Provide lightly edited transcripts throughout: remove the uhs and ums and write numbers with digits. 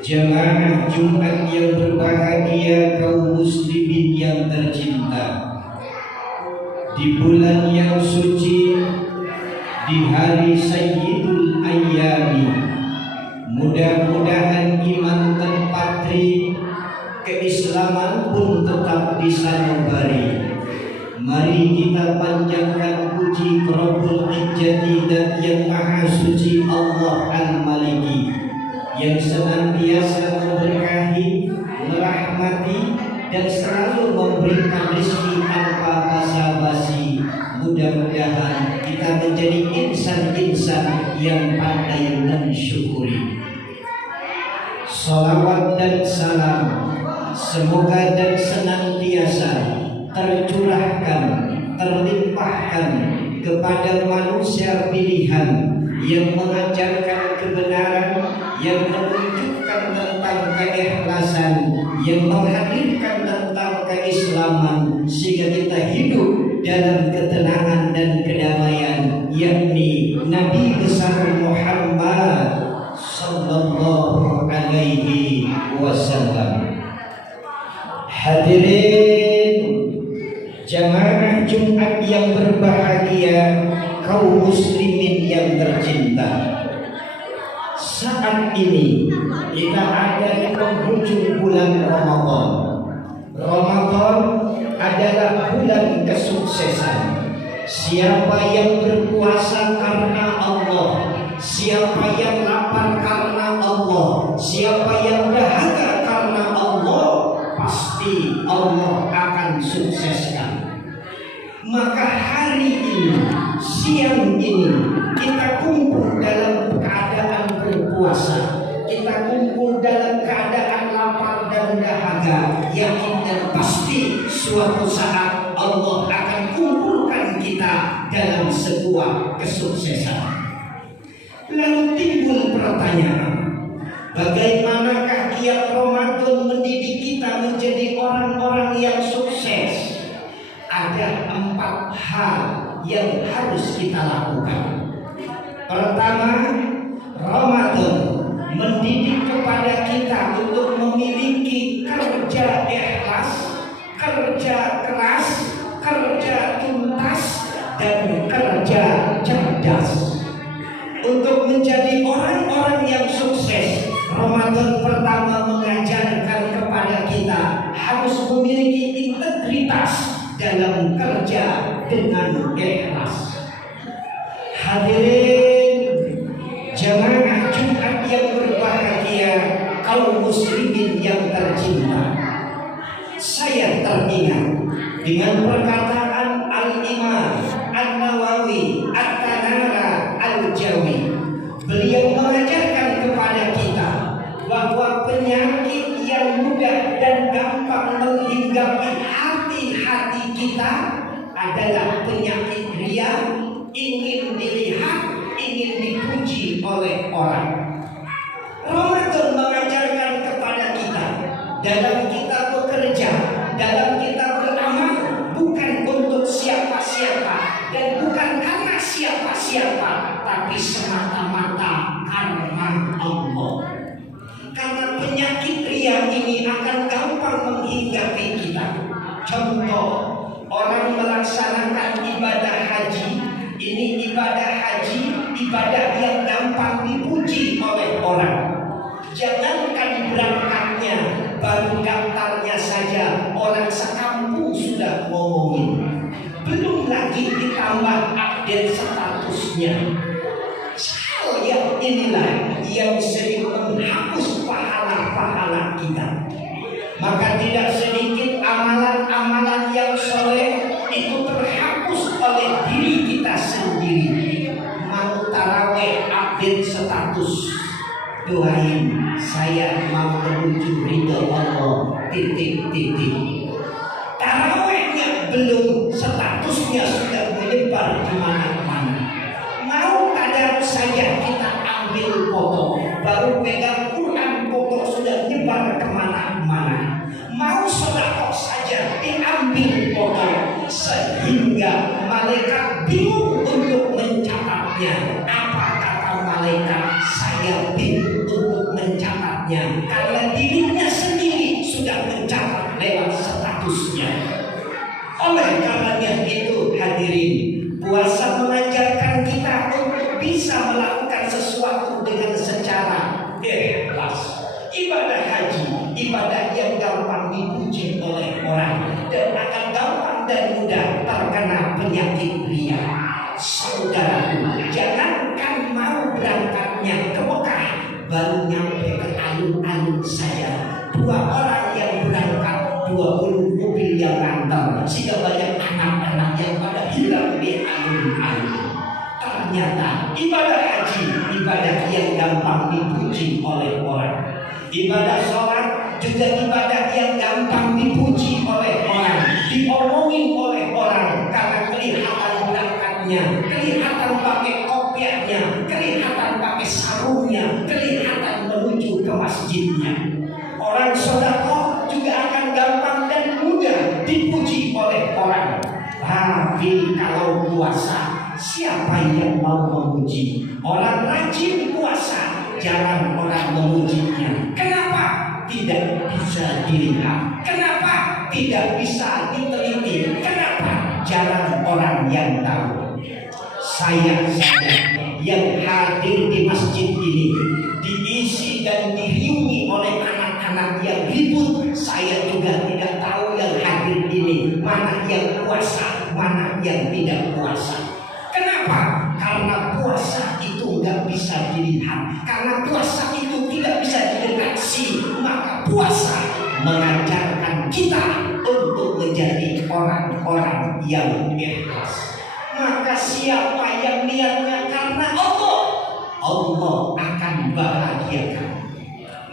Jemaah Jumat yang berbahagia, kaum muslimin yang tercinta, di bulan yang suci, di hari Sayyidul Ayyami, mudah-mudahan iman terpatri, keislaman pun tetap disanubari. Mari kita panjangkan puji Rabbul Izzati dan yang Maha Suci Allah Al-Maliki, yang senantiasa memberkahi, merahmati, dan selalu memberikan rezeki tanpa basa-basi. Mudah-mudahan kita menjadi insan-insan yang pandai mensyukuri. Salawat dan salam semoga dan senantiasa tercurahkan, terlimpahkan kepada manusia pilihan yang mengajarkan kebenaran, yang menunjukkan tentang keikhlasan, yang menghadirkan tentang keislaman, sehingga kita hidup dalam ketenangan dan kedamaian, yakni Nabi besar Muhammad sallallahu alaihi wasallam. Hadirin jamaah Jumat yang berbahagia, kaum muslimin yang tercinta, saat ini kita ada di penghujung bulan Ramadan. Ramadan adalah bulan kesuksesan. Siapa yang berpuasa karena Allah, siapa yang lapar karena Allah, siapa yang dahaga karena Allah, pasti Allah akan sukseskan. Maka hari ini, siang ini, kita kumpul dalam keadaan berpuasa, kita kumpul dalam keadaan lapar dan dahaga, yakin dan pasti suatu saat Allah akan kumpulkan kita dalam sebuah kesuksesan. Lalu timbul pertanyaan, bagaimanakah kiat Ramadan mendidik kita menjadi orang-orang yang sukses? Ada 4 hal yang harus kita lakukan. Pertama, Ramadan mendidik kepada kita untuk memiliki kerja ikhlas, kerja keras, kerja tuntas, dan kerja cerdas. Untuk menjadi orang-orang yang sukses, Ramadan pertama mengajarkan kepada kita harus memiliki integritas dalam kerja dengan ikhlas. Hadirin jamaah Jumat yang berbahagia, kaum muslimin yang tercinta, saya teringat dengan perkataan Al-Imam An-Nawawi At-Tanara Al-Jawi. Beliau mengajarkan kepada kita bahwa penyakit yang mudah dan gampang menghinggapi hati kita adalah penyakit riya, ingin dilihat, ingin dipuji oleh orang. Ramadan mengajarkan kepada kita, dalam kita bekerja, dalam kita beramal, bukan untuk siapa-siapa dan bukan karena siapa-siapa, tapi semata-mata karena Allah. Karena penyakit riya ini akan gampang menghinggapi kita. Contoh, orang melaksanakan ibadah haji. Ini ibadah haji, ibadah yang gampang dipuji oleh orang. Jangankan berangkatnya, baru daftarnya saja orang sekampung sudah ngomongin. Belum lagi ditambah update statusnya. Hal yang inilah yang sering menghapus pahala-pahala kita. Maka tidak sedikit amalan-amalan yang soleh itu terhapus oleh diri kita sendiri. Mau taraweh update status, doain saya mau menuju ridho Allah, titik-titik. Tarawehnya belum, statusnya sudah menyebar di mana-mana. Mau tadarus saja kita ambil foto, baru pegang Quran, foto sudah nyebar kemana-mana. Mau sedekah saja diambil foto, sehingga malaikat bingung untuk mencatatnya. Apa kata malaikat? Saya bingung berangkatnya karena dirinya sendiri sudah mencatat lewat statusnya. Oleh karenanya itu hadirin, puasa mengajarkan kita untuk bisa melakukan sesuatu dengan secara ikhlas. Ibadah haji, ibadah yang gampang dipuji oleh orang dan akan gampang dan mudah terkena penyakit riya. Saudaraku, jangankan mau berangkatnya ke Mekah, baru nyampe ke alun-alun saja 2 orang yang berangkat, 20 mobil yang ngantar, sehingga banyak anak-anak yang pada hilang di alun-alun. Ternyata ibadah haji, ibadah yang gampang dipuji oleh orang. Ibadah sholat juga ibadah yang gampang dipuji oleh orang, diomongin oleh orang karena kelihatan berangkatnya, kelihatan pakai kopiahnya, kelihatan pakai sarungnya, kelihatan menuju ke masjidnya. Orang sedekah juga akan gampang dan mudah dipuji oleh orang. Tapi kalau puasa, siapa yang mau memuji? Orang rajin puasa, jarang orang memujinya. Kenapa? Tidak bisa dilihat. Kenapa? Tidak bisa diteliti. Kenapa? Jarang orang yang tahu. Saya yang hadir di masjid ini diisi dan diriungi oleh anak-anak yang ribut. Saya juga tidak tahu yang hadir ini mana yang puasa, mana yang tidak puasa. Kenapa? Karena puasa itu nggak bisa dilihat. Karena puasa itu tidak bisa dideteksi. Maka puasa mengajarkan kita untuk menjadi orang-orang yang ikhlas. Maka siapa yang niatnya karena Allah, Allah akan bahagiakan.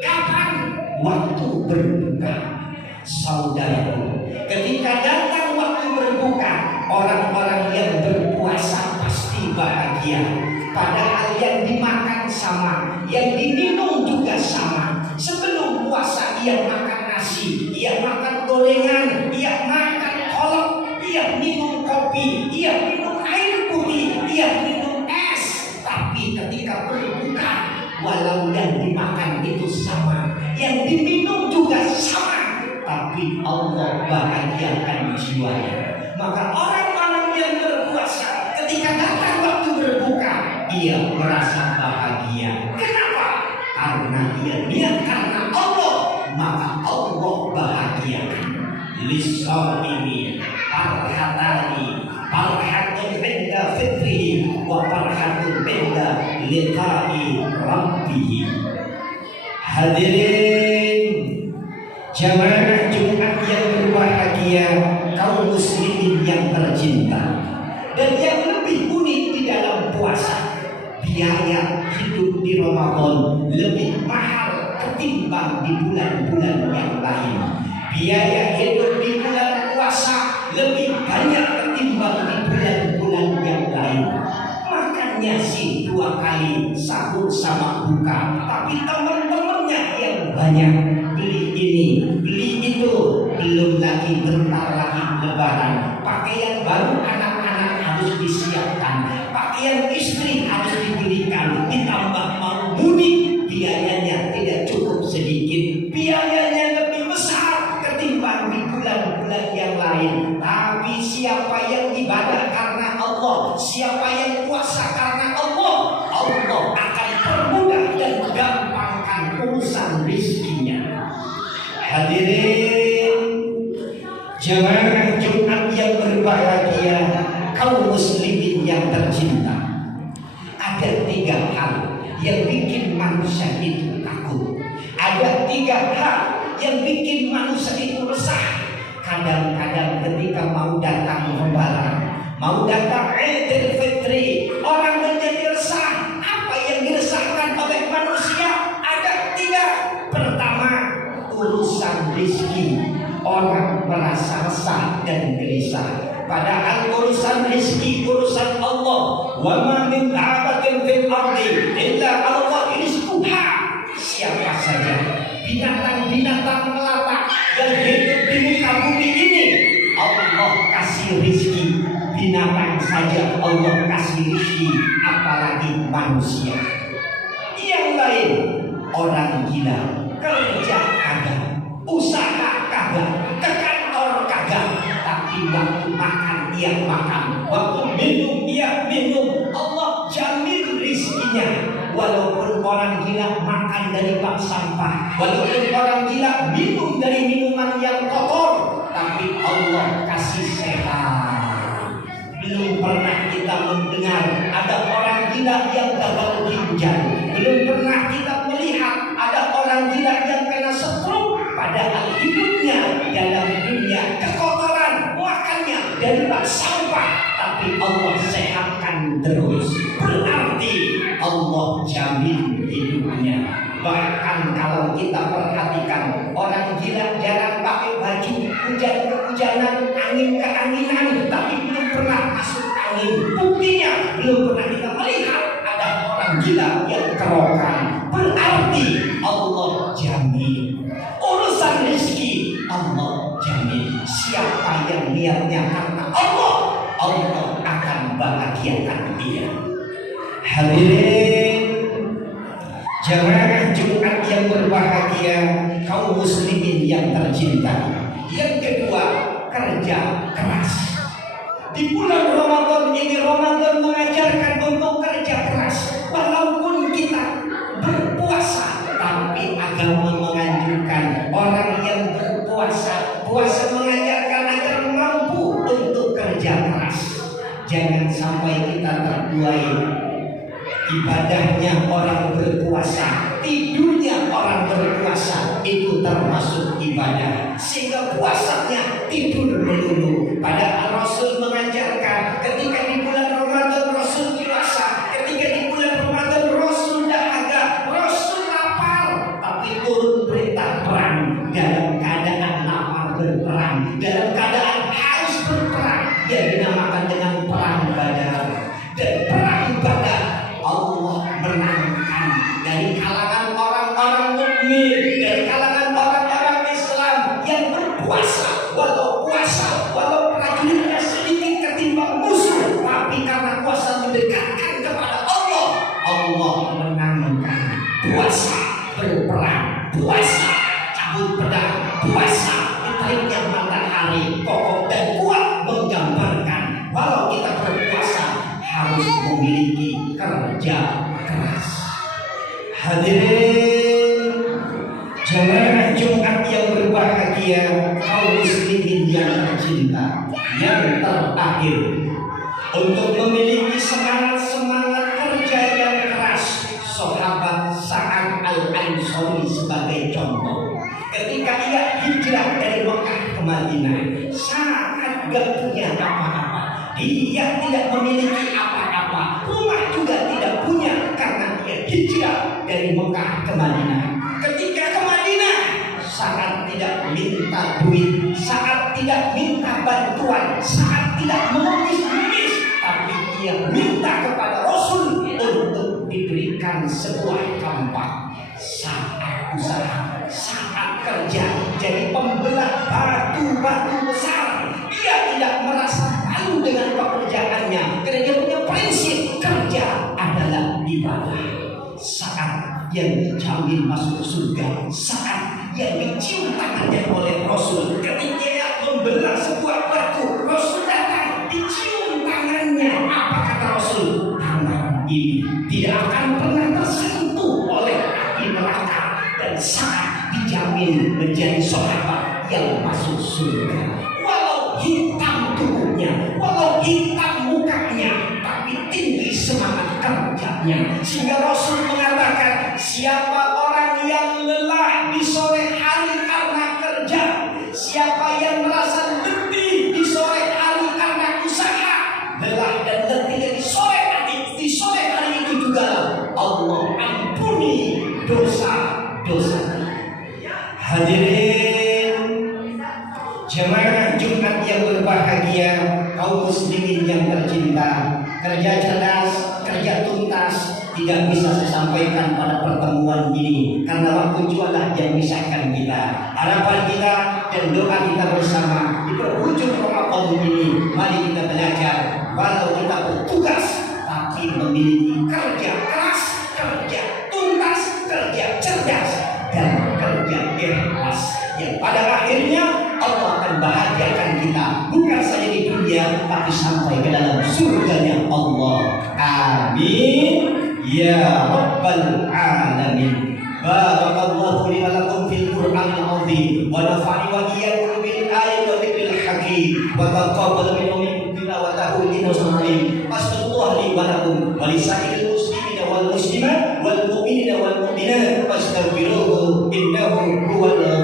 Kapan? Waktu berbuka. Saudaraku, ketika datang waktu berbuka, orang-orang yang berpuasa pasti bahagia. Padahal yang dimakan sama, yang diminum juga sama. Sebelum puasa ia makan nasi, ia makan gorengan, ia makan kolak, ia minum kopi, ia minum air putih, ia minum es. Tapi ketika berbuka, walau yang dimakan itu sama, yang diminum juga sama, tapi Allah bahagiakan jiwanya. Maka orang-orang yang berpuasa ketika datang waktu berbuka, ia merasa bahagia. Kenapa? Karena ia niat karena Allah, maka Allah bahagiakan. Lissaimi farhatani, farhatun inda fitrihi wa farhatun inda liqa'i rabbih. Hadirin jamaah Jumat yang berbahagia, kaum muslimin yang tercinta. Dan yang lebih unik di dalam puasa, biaya hidup di Ramadan lebih mahal ketimbang di bulan-bulan yang lain. Biaya hidup di bulan puasa lebih banyak ketimbang di bulan-bulan yang lain. Makannya sih 2 kali, sahur sama buka, tapi teman-temannya yang banyak. Beli ini, beli itu, belum lagi bentar lagi lebaran. Pakaian baru anak-anak harus disiapkan, pakaian istri harus dibelikan, ditambah mau mudik, biayanya tidak cukup sedikit, biayanya lebih besar ketimbang di bulan-bulan yang lain. Tapi siapa yang ibadah karena Allah, siapa yang puasa karena Allah, Allah akan permudah dan gampangkan urusan rezekinya. Hadirin jamaah Jumat yang berbahagia, kaum muslimin yang tercinta. Ada 3 hal yang bikin manusia itu takut. Ada 3 hal yang bikin manusia itu resah. Kadang-kadang ketika mau datang lebaran, mau datang Idul Fitri, orang menjadi resah. Apa yang diresahkan oleh manusia? Ada 3. Pertama, urusan rezeki. Orang merasa resah dan gelisah. Padahal urusan rezeki urusan Allah. Wa ma min dabbatin fil ardi illa Allah rizquha. Siapa saja binatang-binatang melata yang hidup di muka bumi ini, Allah kasih rezeki. Binatang saja Allah kasih rezeki, apalagi manusia. Yang lain, orang gila. Kerja kagak, usaha kagak, ke kantor kagak, tapi waktu makan dia makan, waktu minum dia minum. Allah jamin rizkinya. Walaupun orang gila makan dari bak sampah, walaupun orang gila minum dari minuman yang kotor, tapi Allah kasih sehat. Belum pernah kita mendengar ada orang gila yang gagal ginjal. Belum pernah kita melihat ada orang gila yang kena stroke. Padahal hidupnya dalam dunia kekotoran, makannya dari bak sampah, tapi Allah sehatkan terus. Berarti Allah jamin hidupnya. Bahkan kalau kita perhatikan, orang gila jarang pakai baju, hujan kehujanan, angin keanginan, tapi belum pernah masuk angin. Buktinya belum pernah kita melihat ada orang gila yang kerokan. Berarti Allah jamin. Urusan rezeki Allah jamin. Siapa yang niatnya karena Allah, Allah akan bahagiakan dia. Hadirin jamaah Jumat yang berbahagia, kaum muslimin yang tercinta. Yang kedua, kerja keras. Di bulan Ramadan ini, Ramadan mengajarkan untuk kerja keras. Walaupun kita berpuasa, tapi agama menganjurkan orang yang berpuasa, puasa mengajarkan agar mampu untuk kerja keras. Jangan sampai kita terbuai. Ibadahnya orang berpuasa, tidurnya orang berpuasa, itu termasuk ibadah. Sehingga puasanya tidur melulu. Padahal Rasul mengajarkan ketika di bulan Ramadan Rasul puasa, ketika di bulan Ramadan Rasul dahaga, Rasul lapar, tapi turun perintah perang. Dalam keadaan lapar berperang, dalam keadaan haus berperang, yang dinamakan dengan perang Badar. Dan perang Badar Allah menangkan dari kalangan orang-orang mukmin, dari kalangan orang-orang Islam yang berpuasa. Walau puasa, walau prajuritnya sedikit ketimbang musuh, tapi karena puasa mendekatkan kepada Allah, Allah menangkan. Puasa berperang, puasa cabut pedang, puasa diteriknya matahari kokoh dan kuat, menggambarkan walau kita berpuasa harus memiliki kerja keras. Hadirin jamaah Jumat yang berbahagia, kaum muslimin yang tercinta. Yang terakhir, untuk memiliki semangat kerja yang keras, sahabat Sa'ad Al-Ansari sebagai contoh. Ketika ia hijrah dari Mekah ke Madinah, sangat gak punya apa-apa. Dia tidak memiliki apa-apa, rumah juga tidak punya, karena dia hijrah dari Mekah ke Madinah. Ketika ke Madinah, saat tidak minta duit, saat tidak minta bantuan, saat tidak mengemis-ngemis, tapi dia minta kepada Rasul untuk diberikan sebuah tempat. Saat usaha, saat kerja, jadi pembelah batu-batu besar. Dia tidak merasa malu dengan pekerjaannya, karena dia punya prinsip kerja adalah ibadah. Saat yang dijamin masuk surga, saat yang dicium tangannya oleh Rasul, ketika dia membelah sebuah batu, Rasul datang dicium tangannya. Apa kata Rasul? Tangan ini tidak akan pernah tersentuh oleh api neraka, dan saat dijamin menjadi sahabat yang masuk surga. Hitam tubuhnya, walau hitam mukanya, tapi tinggi semangat kerjanya. Sehingga Rasul mengatakan, siapa orang yang lelah di sore hari karena kerja, siapa yang merasa letih di sore hari karena usaha, lelah dan letihnya di sore hari itu juga Allah ampuni dosa-dosa. Hadirin jemaah Jumat yang berbahagia, kaum muslimin yang tercinta. Kerja cerdas, kerja tuntas tidak bisa saya sampaikan pada pertemuan ini, karena waktu jualah yang misahkan kita. Harapan kita dan doa kita bersama di penghujung Ramadan ini, mari kita belajar walau kita bertugas, tapi memiliki kerja keras, kerja tuntas, kerja cerdas. dan kerja ikhlas yang pada akhirnya Allah akan bahagiakan kita bukan saja di dunia tapi sampai ke dalam surganya Allah. Amin ya rabbal alamin. Barakallahu li wa lakum fil Qur'anil azim wa nafa'ani wa iyyakum bil ayati wa dzikril hakim wa taqabbal minni tilawatahu innahu alim. Astagfirullah li wa lakum wa lisa'il muslimina wal muslimat wal mu'minina wal mu'minat fastaghfiruhu innahu huwal